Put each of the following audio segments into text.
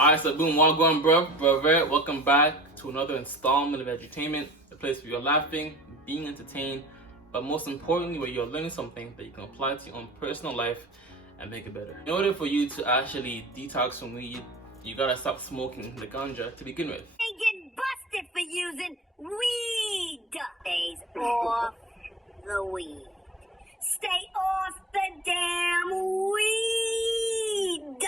Alright, so boom, wagwan brother. Welcome back to another installment of Edutainment, the place where you're laughing, being entertained, but most importantly, where you're learning something that you can apply to your own personal life and make it better. In order for you to actually detox from weed, you gotta stop smoking the ganja to begin with. Ain't getting busted for using weed. Stays off the weed. Stay off the damn weed.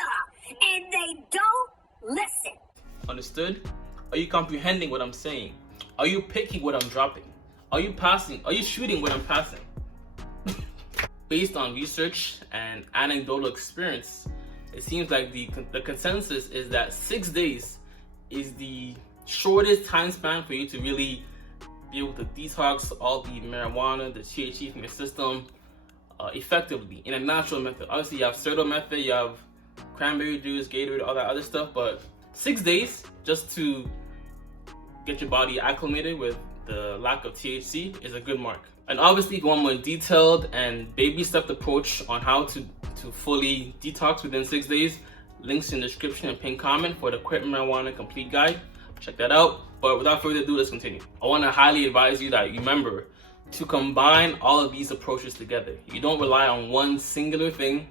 And they don't listen. Understood? Are you comprehending what I'm saying? Are you picking what I'm dropping? Are you passing? Are you shooting what I'm passing? Based on research and anecdotal experience, it seems like the consensus is that 6 days is the shortest time span for you to really be able to detox all the marijuana, the THC from your system effectively in a natural method. Obviously, you have pseudo method, you have cranberry juice, Gatorade, all that other stuff, but 6 days just to get your body acclimated with the lack of THC is a good mark. And obviously, if you want a more detailed and baby step approach on how to fully detox within 6 days, links in the description and pinned comment for the Quit Marijuana Complete Guide. Check that out. But without further ado, let's continue. I want to highly advise you that you remember to combine all of these approaches together. You don't rely on one singular thing,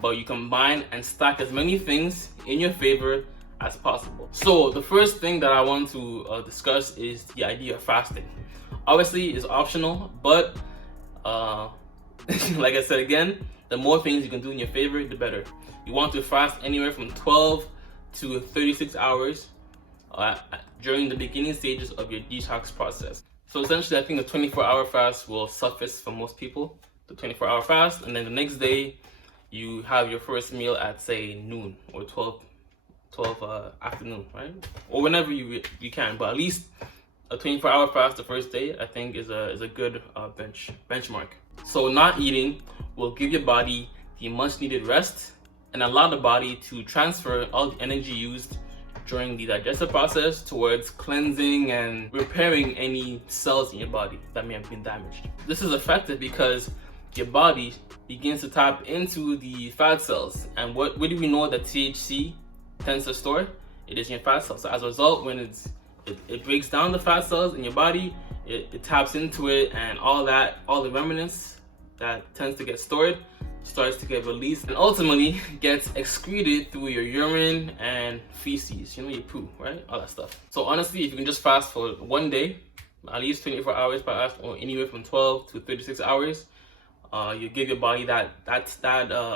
but you combine and stack as many things in your favor as possible. So the first thing that I want to discuss is the idea of fasting. Obviously, it's optional, but like I said again, the more things you can do in your favor, the better. You want to fast anywhere from 12 to 36 hours during the beginning stages of your detox process. So essentially, I think a 24-hour fast will suffice for most people, the 24-hour fast, and then the next day, you have your first meal at, say, noon or 12 afternoon, right? Or whenever you can, but at least a 24-hour fast the first day, I think is a good benchmark. So not eating will give your body the much needed rest and allow the body to transfer all the energy used during the digestive process towards cleansing and repairing any cells in your body that may have been damaged. This is effective because your body begins to tap into the fat cells. And what do we know that THC tends to store? It is in your fat cells. So as a result, when it breaks down the fat cells in your body, it taps into it, and all the remnants that tends to get stored starts to get released and ultimately gets excreted through your urine and feces, your poo, right? All that stuff. So honestly, if you can just fast for 1 day, at least 24 hours fast, or anywhere from 12 to 36 hours, you give your body that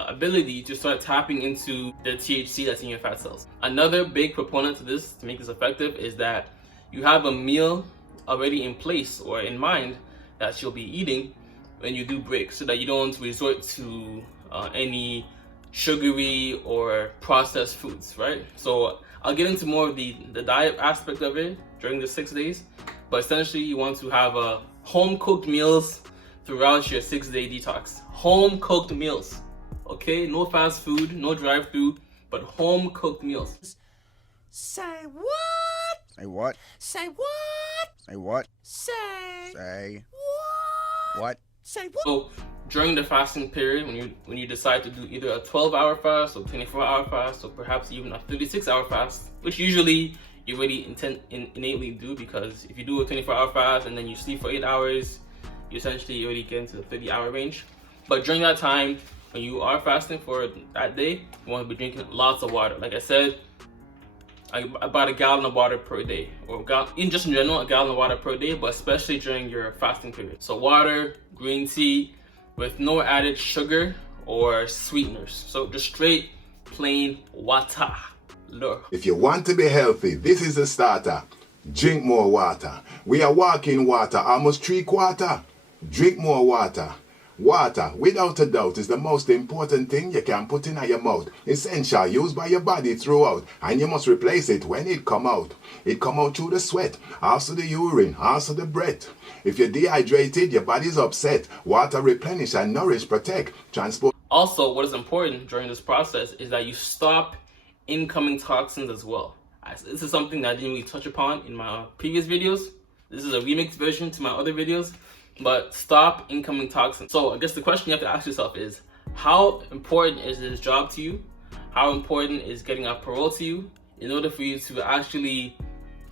ability to start tapping into the THC that's in your fat cells. Another big proponent to this, to make this effective, is that you have a meal already in place or in mind that you'll be eating when you do break, so that you don't resort to any sugary or processed foods, right? So I'll get into more of the diet aspect of it during the 6 days, but essentially you want to have home-cooked meals throughout your 6-day detox. Home-cooked meals, okay? No fast food, no drive-through, but home-cooked meals. Say what? Say what? Say what? Say what? Say what? What? Say what? So during the fasting period, when you decide to do either a 12-hour fast or 24-hour fast, or perhaps even a 36-hour fast, which usually you really innately do, because if you do a 24-hour fast and then you sleep for 8 hours, you essentially already get into the 30-hour range. But during that time, when you are fasting for that day, you want to be drinking lots of water. Like I said, about a gallon of water per day, or in general, a gallon of water per day, but especially during your fasting period. So water, green tea, with no added sugar or sweeteners. So just straight, plain water. Look. If you want to be healthy, this is the starter. Drink more water. We are walking water, almost 3/4. Drink more water. Water, without a doubt, is the most important thing you can put in your mouth. Essential, used by your body throughout, and you must replace it when it come out. It come out through the sweat, also the urine, also the breath. If you're dehydrated, your body's upset. Water replenish and nourish, protect, transport. Also, what is important during this process is that you stop incoming toxins as well. This is something that I didn't really touch upon in my previous videos. This is a remix version to my other videos. But stop incoming toxins. So I guess the question you have to ask yourself is, how important is this job to you? How important is getting off parole to you? in order for you to actually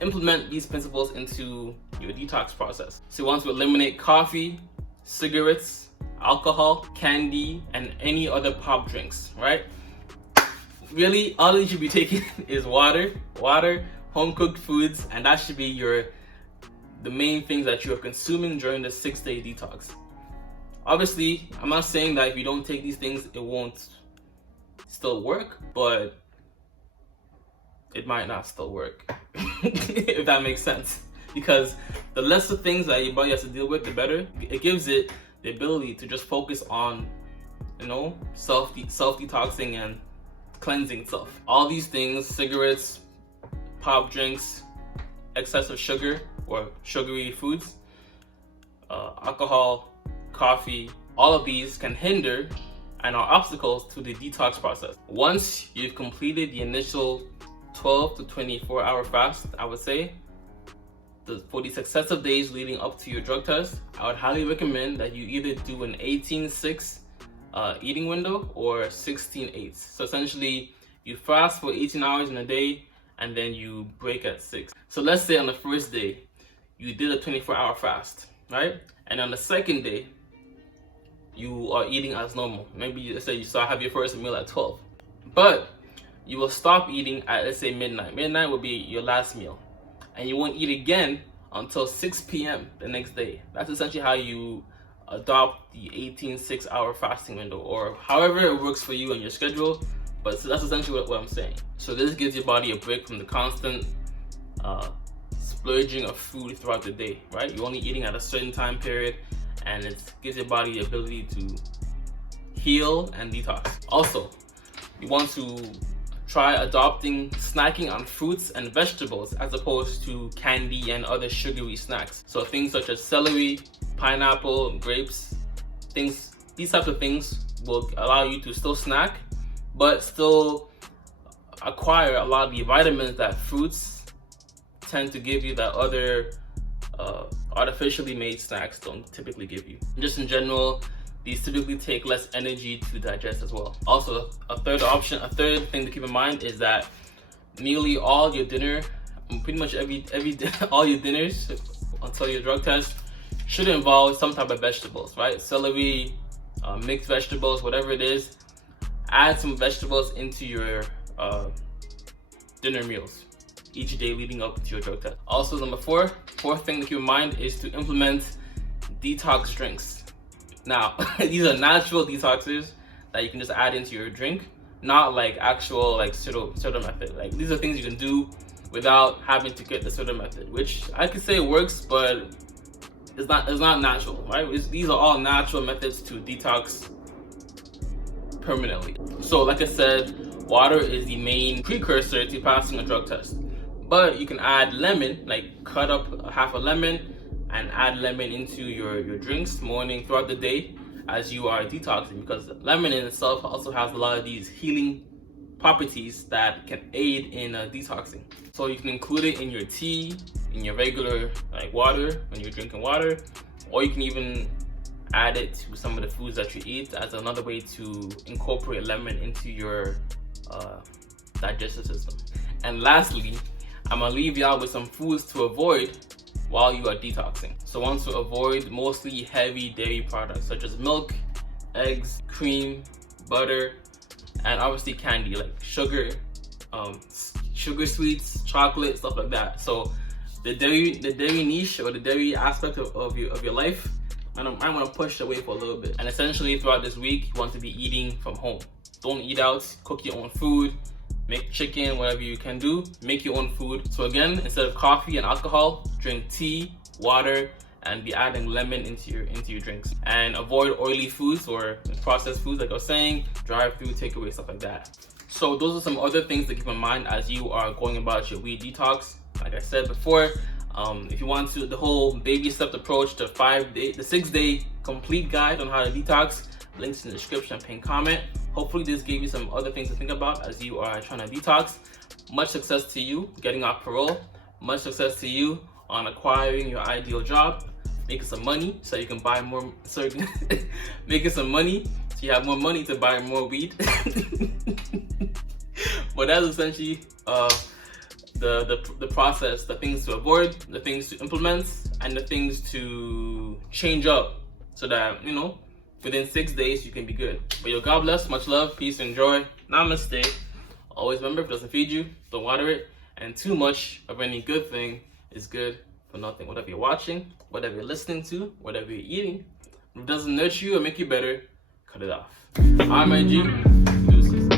implement these principles into your detox process. So you want to eliminate coffee, cigarettes, alcohol, candy, and any other pop drinks, right? Really, all you should be taking is water, home cooked foods, and that should be the main things that you're consuming during the 6-day detox. Obviously, I'm not saying that if you don't take these things, it won't still work, but it might not still work, if that makes sense. Because the lesser things that your body has to deal with, the better. It gives it the ability to just focus on, self-detoxing and cleansing itself. All these things, cigarettes, pop drinks, excessive sugar or sugary foods, alcohol, coffee, all of these can hinder and are obstacles to the detox process. Once you've completed the initial 12 to 24 hour fast, I would say, for the successive days leading up to your drug test, I would highly recommend that you either do an 18-6 eating window or 16-8. So essentially, you fast for 18 hours in a day and then you break at 6. So let's say on the first day, you did a 24-hour fast, right? And on the second day, you are eating as normal. Maybe let's say you start have your first meal at 12, but you will stop eating at, let's say, midnight. Midnight will be your last meal, and you won't eat again until 6 p.m. the next day. That's essentially how you adopt the 18-6 hour fasting window, or however it works for you and your schedule. But so that's essentially what I'm saying. So this gives your body a break from the constant splurging of food throughout the day, right? You're only eating at a certain time period, and it gives your body the ability to heal and detox. Also, you want to try adopting snacking on fruits and vegetables as opposed to candy and other sugary snacks. So things such as celery, pineapple, grapes, these types of things will allow you to still snack, but still acquire a lot of the vitamins that fruits tend to give you that other artificially made snacks don't typically give you. Just in general, these typically take less energy to digest as well. Also, a third thing to keep in mind is that nearly all your dinner, pretty much all your dinners until your drug test should involve some type of vegetables, right? Celery, mixed vegetables, whatever it is. Add some vegetables into your dinner meals each day leading up to your drug test. Also, number fourth thing to keep in mind is to implement detox drinks. Now, these are natural detoxers that you can just add into your drink, not like actual like pseudo method. Like these are things you can do without having to get the pseudo method, which I could say works, but it's not natural, right? These are all natural methods to detox permanently. So like I said, water is the main precursor to passing a drug test. But you can add lemon, like cut up half a lemon and add lemon into your drinks throughout the day as you are detoxing, because lemon in itself also has a lot of these healing properties that can aid in detoxing. So you can include it in your tea, in your regular like water when you're drinking water, or you can even add it to some of the foods that you eat as another way to incorporate lemon into your digestive system. And lastly, I'm gonna leave y'all with some foods to avoid while you are detoxing. So want to avoid mostly heavy dairy products such as milk, eggs, cream, butter, and obviously candy like sugar sweets, chocolate, stuff like that. So the dairy niche or the dairy aspect of your life, I want to push away for a little bit. And essentially throughout this week, you want to be eating from home. Don't eat out, cook your own food, make chicken, whatever you can do, make your own food. So again, instead of coffee and alcohol, drink tea, water, and be adding lemon into your drinks. And avoid oily foods or processed foods, like I was saying, drive-through, takeaway, stuff like that. So those are some other things to keep in mind as you are going about your weed detox. Like I said before, if you want to the whole baby step approach to the 6-day complete guide on how to detox, links in the description, pinned comment. Hopefully this gave you some other things to think about as you are trying to detox. Much success to you getting off parole. Much success to you on acquiring your ideal job, making some money so you can buy more, making some money so you have more money to buy more weed. But that's essentially the process, the things to avoid, the things to implement, and the things to change up so that, you know, within 6 days you can be good. But yo, God bless, much love, peace and joy. Namaste. Always remember, if it doesn't feed you, don't water it. And too much of any good thing is good for nothing. Whatever you're watching, whatever you're listening to, whatever you're eating, if it doesn't nurture you or make you better, cut it off. I'm IG. Deuces.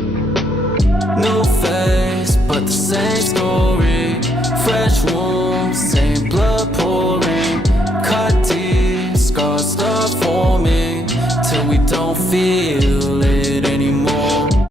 New face, but the same story.